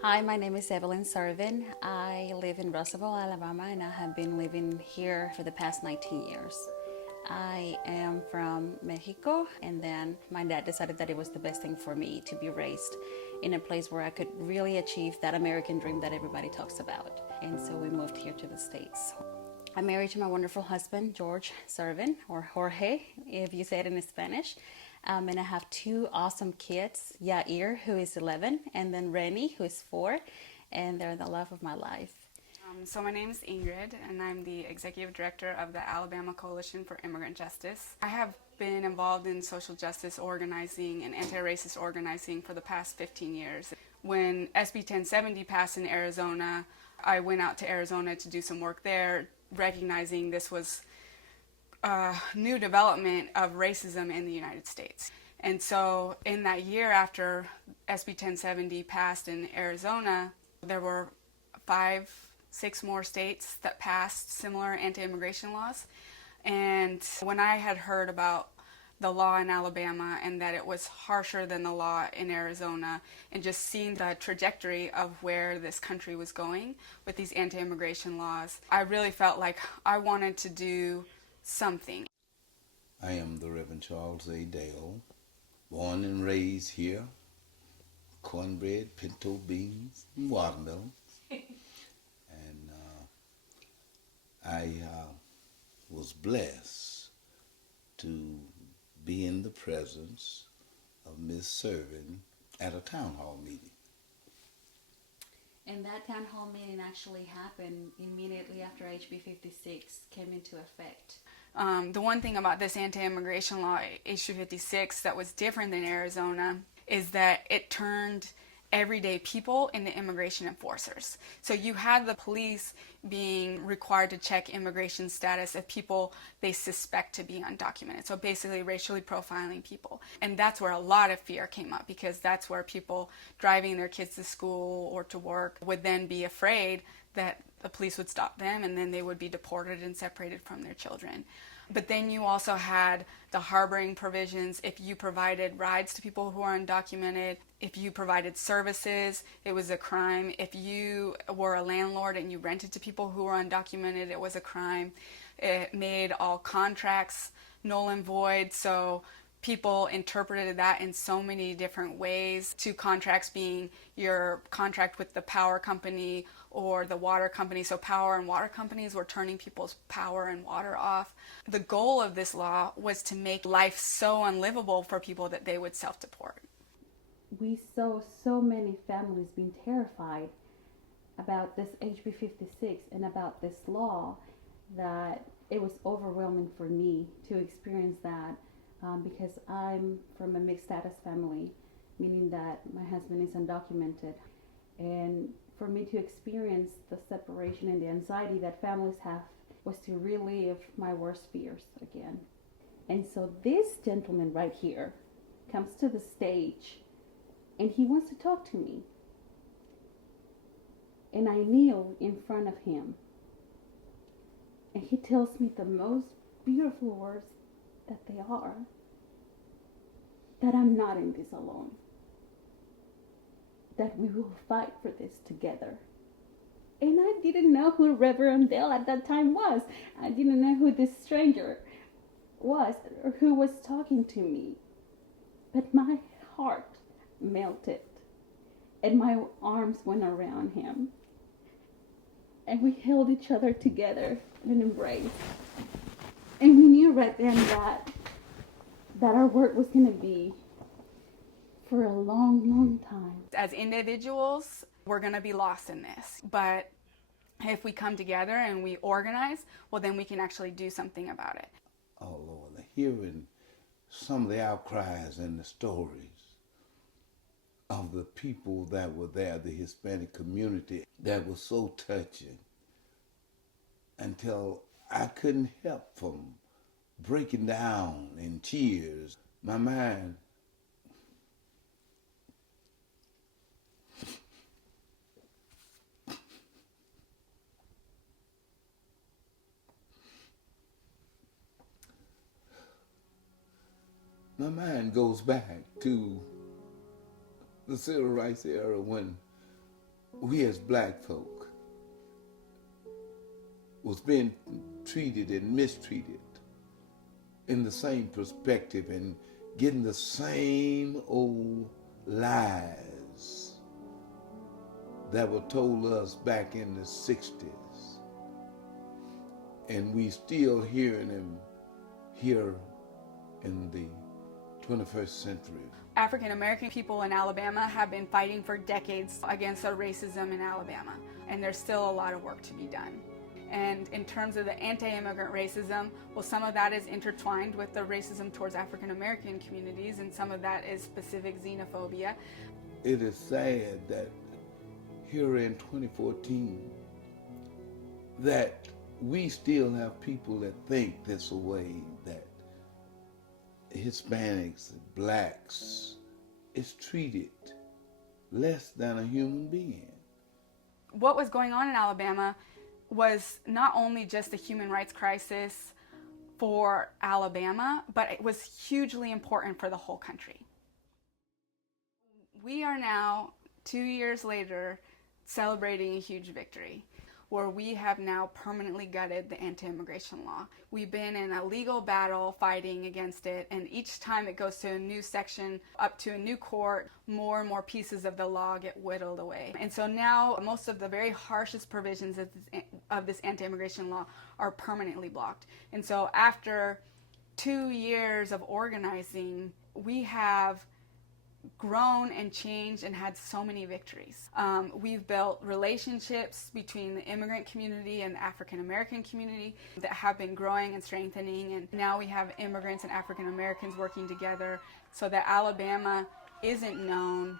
Hi, my name is Evelyn Servin. I live in Russellville, Alabama, and I have been living here for the past 19 years. I am from Mexico, and then my dad decided that it was the best thing for me to be raised in a place where I could really achieve that American dream that everybody talks about. And so we moved here to the States. I'm married to my wonderful husband, George Servin, or Jorge, if you say it in Spanish. And I have two awesome kids, Yair, who is 11, and then Rennie, who is 4, and they're the love of my life. So my name is Ingrid, and I'm the Executive Director of the Alabama Coalition for Immigrant Justice. I have been involved in social justice organizing and anti-racist organizing for the past 15 years. When SB 1070 passed in Arizona, I went out to Arizona to do some work there, recognizing this was a new development of racism in the United States. And so in that year after SB 1070 passed in Arizona, there were 5-6 more states that passed similar anti-immigration laws. And when I had heard about the law in Alabama and that it was harsher than the law in Arizona, and just seeing the trajectory of where this country was going with these anti-immigration laws, I really felt like I wanted to do something. I am the Reverend Charles Dale, born and raised here, cornbread, pinto beans, and watermelon. And I was blessed to be in the presence of Ms. Servin at a town hall meeting. And that town hall meeting actually happened immediately after HB 56 came into effect. The one thing about this anti-immigration law, HB 56, that was different than Arizona is that it turned everyday people into immigration enforcers. So you had the police being required to check immigration status of people they suspect to be undocumented. So basically racially profiling people. And that's where a lot of fear came up, because that's where people driving their kids to school or to work would then be afraid that the police would stop them and then they would be deported and separated from their children. But then you also had the harboring provisions. If you provided rides to people who are undocumented, if you provided services, it was a crime. If you were a landlord and you rented to people who were undocumented, it was a crime. It made all contracts null and void. So people interpreted that in so many different ways. Two contracts being your contract with the power company or the water company. So power and water companies were turning people's power and water off. The goal of this law was to make life so unlivable for people that they would self-deport. We saw so many families being terrified about this HB 56 and about this law that it was overwhelming for me to experience that, because I'm from a mixed status family, meaning that my husband is undocumented. And for me to experience the separation and the anxiety that families have was to relive my worst fears again. And so this gentleman right here comes to the stage and he wants to talk to me. And I kneel in front of him. And he tells me the most beautiful words that they are, that I'm not in this alone, that we will fight for this together. And I didn't know who Reverend Dale at that time was. I didn't know who this stranger was or who was talking to me. But my heart melted and my arms went around him. And we held each other together in an embrace. And we knew right then that our work was going to be for a long, long time. As individuals, we're going to be lost in this. But if we come together and we organize, well, then we can actually do something about it. Oh, Lord, hearing some of the outcries and the stories of the people that were there, the Hispanic community, that was so touching, until I couldn't help from breaking down in tears. My mind my mind goes back to the civil rights era when we as black folk was being treated and mistreated in the same perspective and getting the same old lies that were told us back in the 60s. And we still hearing them here in the 21st century. African American people in Alabama have been fighting for decades against the racism in Alabama, and there's still a lot of work to be done. And in terms of the anti-immigrant racism, well, some of that is intertwined with the racism towards African American communities, and some of that is specific xenophobia. It is sad that here in 2014, that we still have people that think this way, that Hispanics, blacks, is treated less than a human being. What was going on in Alabama was not only just a human rights crisis for Alabama, but it was hugely important for the whole country. We are now, 2 years later, celebrating a huge victory, where we have now permanently gutted the anti-immigration law. We've been in a legal battle fighting against it, and each time it goes to a new section, up to a new court, more and more pieces of the law get whittled away. And so now most of the very harshest provisions of this anti-immigration law are permanently blocked. And so after 2 years of organizing, we have grown and changed and had so many victories. We've built relationships between the immigrant community and the African American community that have been growing and strengthening, and now we have immigrants and African Americans working together so that Alabama isn't known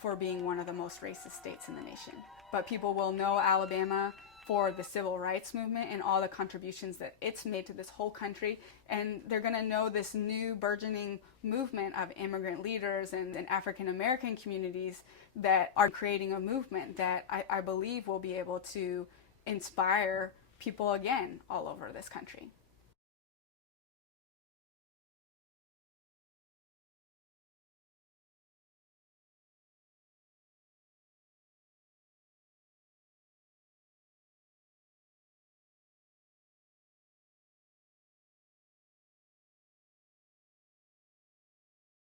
for being one of the most racist states in the nation. But people will know Alabama for the civil rights movement and all the contributions that it's made to this whole country. And they're going to know this new burgeoning movement of immigrant leaders and African American communities that are creating a movement that I believe will be able to inspire people again all over this country.